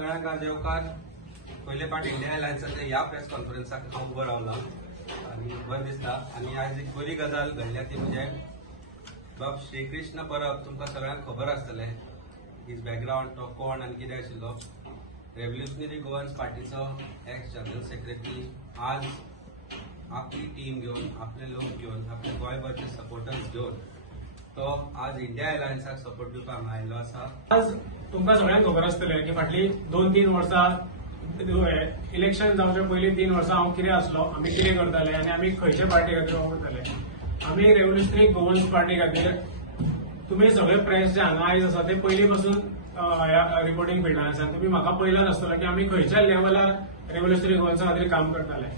सगळ्यांक आज येवकार पयले पाट इंडिया एलायन्साच्या ह्या प्रेस कॉन्फरन्साक हांव उबो रावला आनी बरें दिसता। आनी आज एक बरी गजाल घडल्या ती म्हणजे बाब श्रीकृष्ण परब। तुमकां सगळ्यांक खबर आसतलें हिज बॅकग्राउंड, तो कोण आनी कितें आशिल्लो। रेव्होल्युशनरी गोवन्स पार्टीचो एक्स जनरल सेक्रेटरी आज आपली टीम घेवन, आपले लोक घेवन, आपले गोंयभरचे सपोर्टर्स घेवन तो आज इंडिया एलायन्साक सपोर्ट दिवपाक आयिल्लो आसा। आज तुमकां सगळ्यांक खबर आसतलें की फाटली 2-3 वर्सां इलेक्शन जावचे पयलीं 3 वर्सां हांव कितें आसलो, आमी कितें करताले आनी आमी खंयचे पार्टी खातीर वावरताले। आमी रेव्होल्युशनरी गोवन्स पार्टी खातीर तुमी सगळे प्रेस जे हांगा आयज आसा ते पयलीं पासून रिपोर्टिंग फिल्डान आसा। तुमी म्हाका पयलो नासतलो की आमी खंयच्या लेवलार रेव्होल्युशनरी गोवन्सा खातीर काम करताले।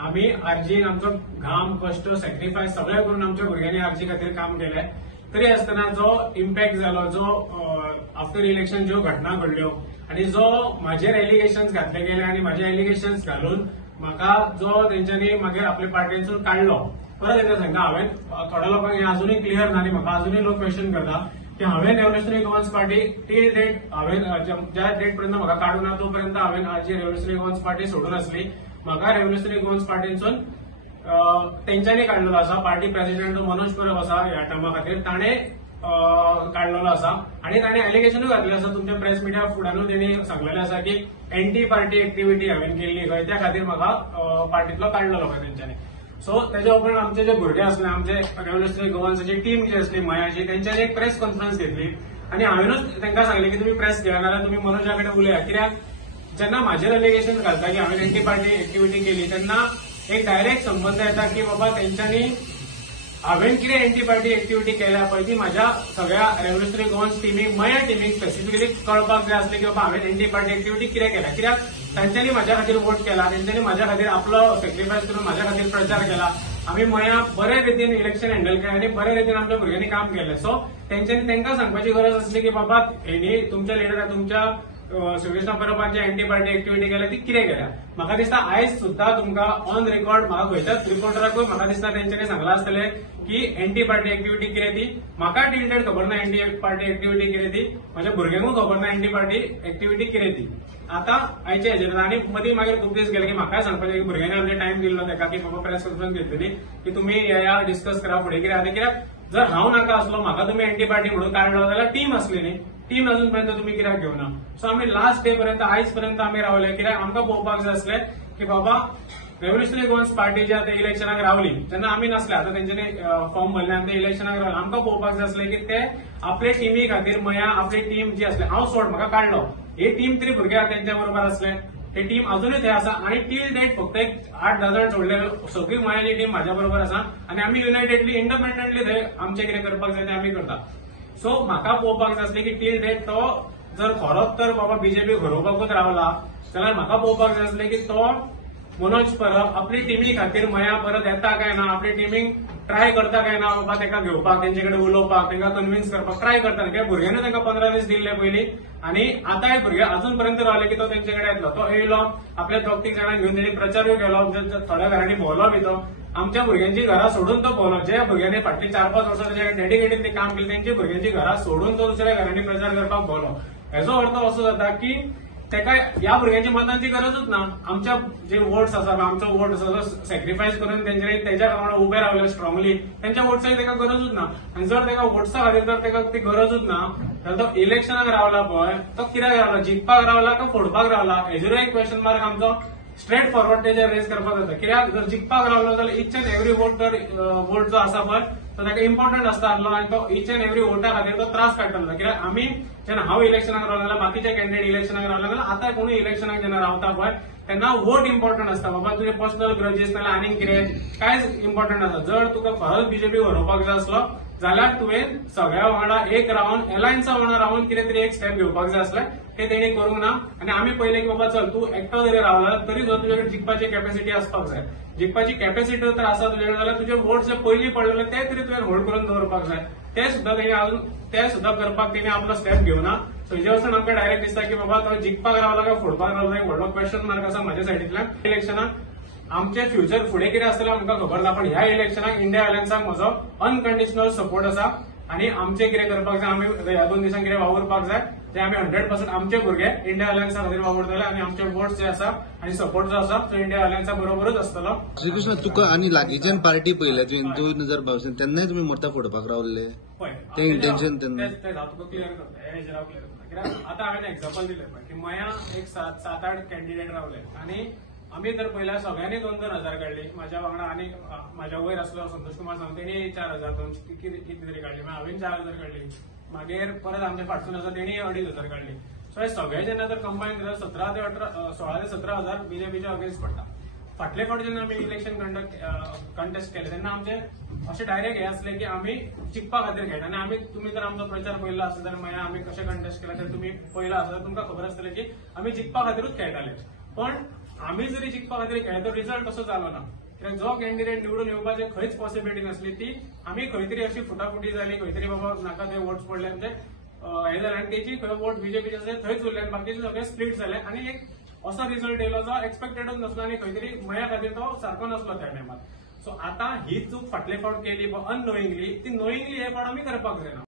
आमी आरजीन आमचो घाम, कश्ट, सॅक्रिफायस सगळे करून आमच्या भुरग्यांनी आरजी खातीर काम केलें। तरी आसतना जो इम्पॅक्ट जालो, जो आफ्टर इलेक्शन ज्यो घटना घडल्यो आनी जो म्हाजेर एलिगेशन्स घातले गेले आनी म्हाजे एलिगेशन्स घालून म्हाका जो तेंच्यांनी मागीर आपल्या पार्टीसून काडलो, परत एकदा सांगता हांवें थोड्या लोकांक हें अजुनूय क्लियर ना आनी म्हाका अजुनूय लोक क्वेश्चन करता की हांवें Revolutionary Goans Party till date हांवें ज्या डेट पर्यंत म्हाका काडूं ना तोपर्यंत हांवें आजी रेव्होल्युशनरी गोवन्स पार्टी सोडून आसली। म्हाका रेव्होल्युशनरी गोवन्स पार्टीसून तेंच्यांनी काडलेलो आसा। पार्टी प्रेसिडेंट मनोज परब आसा ह्या टर्मा खातीर, ताणें काडलेलो आसा आनी ताणें एलिगेशनूय घातलें आसा। तुमच्या प्रेस मिडिया फुडारूय तेणी सांगलेलें आसा की एंटी पार्टी एक्टिव्हिटी हांवें केल्ली खंय, त्या खातीर म्हाका पार्टींतलो काडलेलो खंय तेंच्यांनी। सो तेच्या उपरांत आमचे जे भुरगे आसले, आमचे रेव्होल्युशनरी गोवन्साची टीम जी आसली मयाची, तेंच्यांनी एक प्रेस कॉन्फरन्स घेतली आनी हांवेनूच तांकां सांगलें की तुमी प्रेस घेया नाल्यार तुमी मनोजा कडेन उलया। कित्याक जेन्ना म्हाजेर एलिगेशन घालता की हांवें एंटी पार्टी एक्टिव्हिटी केली तेन्ना एक डायरेक्ट संबंध येता की बाबा तेंच्यांनी हांवें कितें एंटी पार्टी एक्टिव्हिटी केल्या पळय ती म्हाज्या सगळ्या रेव्होल्युशनरी गोवन्स टीमीक, मया टीमीक स्पेसिफिकली कळपाक जाय आसलें की बाबा हांवें एंटी पार्टी एक्टिव्हिटी कितें केल्या। कित्याक तांच्यांनी म्हाज्या खातीर वोट केला, तेंच्यांनी म्हाज्या खातीर आपलो सॅक्रिफायस करून म्हाज्या खातीर प्रचार केला। आमी मया बरे रितीन इलेक्शन हँडल केलें आनी बरे रितीन आमच्या भुरग्यांनी काम केलें। सो तेंच्यांनी तांकां सांगपाची गरज आसली की बाबा हेणी तुमच्या लिडराक, तुमच्या श्रीकृष्ण परबांची एंटी पार्टी एक्टिव्हिटी केल्या ती कितें केल्या। म्हाका दिसता आयज सुद्धा तुमकां ऑन रेकॉर्ड म्हाका खंयच्याच रिपोर्टराकूय म्हाका दिसता तेंच्यांनी सांगलां आसतलें की एंटी पार्टी एक्टिव्हिटी कितें ती। म्हाका टील डेट खबर ना एंटी पार्टी एक्टिव्हिटी कितें ती, म्हाज्या भुरग्यांकूय खबर ना एंटी पार्टी एक्टिव्हिटी कितें ती। आतां आयचे हेजेर आनी मदीं मागीर खूब दीस गेले की म्हाकाय सांगपाचें की भुरग्यांनी आमचे टायम दिल्लो तेका की बाबा प्रेस कॉन्फरन्स घेतलेली की तुमी या डिस्कस करा फुडें कितें आतां। कित्याक जर हांव नाका आसलो, म्हाका तुमी एंटी पार्टी म्हणून काडलो जाल्यार टीम आसली न्ही, टीम अजून पर्यंत तुमी कित्याक घेवना। सो आमी लास्ट डे पर्यंत आयज पर्यंत आमी रावले। कित्याक आमकां पळोवपाक जाय आसलें की बाबा रेव्होल्युशनरी गोवन्स पार्टी जी आतां इलेक्शनाक रावली, जेन्ना आमी नासले, आतां तेंच्यांनी फॉर्म भरले आनी ते इलेक्शनाक रावले, आमकां पळोवपाक जाय आसलें की ते आपले टीमी खातीर मया आपली टीम जी आसली, हांव सोड म्हाका काडलो, ही टीम तरी भुरगे तेंच्या बरोबर आसले, ते टीम अजूनय थंय आसा आनी टील डेट फक्त एक 8-10 जाण सोडले, सगळी मयाची टीम म्हाज्या बरोबर आसा आनी आमी युनायटेडली इंडिपेंडंटली थंय आमचें कितें करपाक जाय तें आमी करता। सो म्हाका पळोवपाक जाय आसलें की टील डेट तो जर खरोच तर बाबा बीजेपी घडोवपाकूच रावला जाल्यार म्हाका पळोवपाक जाय आसलें की तो मनोज परब आपली टीमी खातीर मया परत येता काय ना, आपली टीमीक ट्राय करता काय ना बाबा तेका घेवपाक, तेंचे कडेन उलोवपाक, तांकां कन्विन्स करपाक ट्राय करता। कित्याक भुरग्यांनी तांकां 15 दीस दिल्ले पयलीं आनी आतांय भुरगे अजून पर्यंत रावले की तो तेंचे कडेन येतलो। तो येयलो, आपल्या 2-3 जाणांक घेवन तेणी प्रचारूय केलो, थोड्या घरांनी भोंवलो बी तो, आमच्या भुरग्यांची घरां सोडून तो भोंवलो। ज्या भुरग्यांनी फाटली 4-5 वर्सां तेच्या डेडिकेटेडली काम केलें तेंची भुरग्यांची घरां सोडून तो दुसऱ्या घरांनी प्रचार करपाक भोंवलो। हेजो अर्थ असो जाता की तेका ह्या भुरग्यांच्या मतांची गरजूच ना। आमच्या जे वोट्स आसा, आमचो वोट आसा जो सॅक्रिफायस करून तेंच्यांनी तेच्या प्रमाणे उबे रावले स्ट्रॉंगली, तेंच्या वोट्साक तेका गरजूच ना। आनी जर तेका वोट्सा खातीर जर तेका ती गरजूच ना जाल्यार तो इलेक्शनाक रावला पळय, तो कित्याक रावला, जिखपाक रावला काय फोडपाक रावला, हेजेरूय एक क्वेश्चन मार्क आमचो स्ट्रेट फॉरवर्ड तेजेर रेज करपाक जाता। कित्याक जर जिखपाक रावलो जाल्यार इच एंड एवरी वोट जो आसा पळय तो ताका इम्पॉर्टंट आसता आनी तो इच एंड एवरी वोटा खातीर तो त्रास काडटलो। कित्याक आमी जेन्ना हांव इलेक्शनाक रावलो जाल्यार बाकीचे कॅन्डिडेट इलेक्शनाक रावले जाल्यार आतां कोणूय इलेक्शनाक जेन्ना रावता पळय तेन्ना वोट इम्पॉर्टंट आसता। बाबा तुजे पर्सनल ग्रजेस नाल्यार आनीक कितें कांयच इम्पॉर्टंट आसा। जर तुका खरोच बीजेपी हरोवपाक जाय आसलो जाल्यार तुवें सगळ्या वांगडा एक रावन एलायन्सा वांगडा रावन कितें तरी एक स्टेप घेवपाक जाय आसलें, ते तेणी करूंक ना। आनी आमी पयलें की बाबा चल तूं एकटो जरी रावला तरी सुद्दां तुजे कडेन जिखपाची कॅपॅसिटी आसपाक जाय। जिखपाची कॅपॅसिटी जर आसा तुजे कडेन जाल्यार तुजे वोट जे पयलीं पडलेले ते तरी तुवें होल्ड करून दवरपाक जाय। ते सुद्दां तेणी अजून ते सुद्दां करपाक तेणी आपलो स्टेप घेवना। सो हेजे वचून आमकां डायरेक्ट दिसता की बाबा तो जिखपाक रावला काय फोडपाक रावला, एक व्हडलो क्वेश्चन मार्क आसा म्हाज्या सायडींतल्यान। इलेक्शनाक आमचे फ्युचर फुडें कितें आसतलें आमकां खबर ना, पण ह्या इलेक्शनाक इंडिया एलायन्साक म्हजो अनकंडिशनल सपोर्ट आसा आनी आमचें कितें करपाक जाय, आमी ह्या 2 दिसांक कितें वावरपाक जाय ते आम्ही 100% आमचे भुरगे इंडिया अलायन्सा खातीर वावरतले आनी आमचे वोट्स जे आसा आनी सपोर्ट जो आसा तो इंडिया अलायन्सा बरोबरच आसतलो. श्रीकृष्ण तुका आनी लागींच्यान पार्टी पयल्याची 2022 तेन्नाय तुमी मोर्चा फोडपाक रावल्ले पळय ते इंटेन्शन तेन्ना तेच हांव तुका क्लियर करता हे हेजेर हांव क्लियर करता कित्याक आतां हांवें एक्झाम्पल दिलें पळय की मया एक 7-8 कॅन्डिडेट रावले आनी आमी तर पयल्या सगळ्यांनी 2-2 हजार काढली. म्हाज्या वांगडा आनी म्हाज्या वयर आसलो संतोष कुमार सावंत तेणी 4,000 कितें तरी काडली, हांवें 4,000 काडली. मागीर परत आमच्या फाटसून आसा तेणी 2,500 काडली. सो हे सगळे जेन्ना तर कंबायन केल्यार 16 ते 17 हजार बीजेपीच्या अगेन्स्ट पडटा. फाटले फावट जेन्ना आमी इलेक्शन कंटेस्ट केले तेन्ना आमचे अशें डायरेक्ट हे आसले की आमी जिखपा खातीर खेळटा आनी आमी तुमी जर आमचो प्रचार पळयलो आसता जाल्यार मागीर आमी कशें कंटेस्ट केला तर तुमी पळयलो आसता तर तुमकां खबर आसतलें की आमी जिखपा खातीरूच खेळटाले. पण आमी जरी जिखपा खातीर खेळ्ळे तर रिजल्ट तसो जालो ना. कित्याक जो कॅन्डिडेट निवडून येवपाची खंयच पॉसिबिलिटी नासली ती आमी खंय तरी अशी फुटाफुटी जाली, खंय तरी बाबा नाका ते वोट्स पडले म्हणजे हे जालें आनी तेची खंय वोट बीजेपीचे आसले थंयच उरले आनी बाकीचे सगळे स्प्लिट जाले आनी एक असो रिजल्ट येयलो जो एक्सपेक्टेडच नासलो आनी खंय तरी मया खातीर तो सारको नासलो त्या टायमार. सो आतां ही चूक फाटले फावट केली अननोईंगली ती नोईंगली हे फावट आमी करपाक जायना.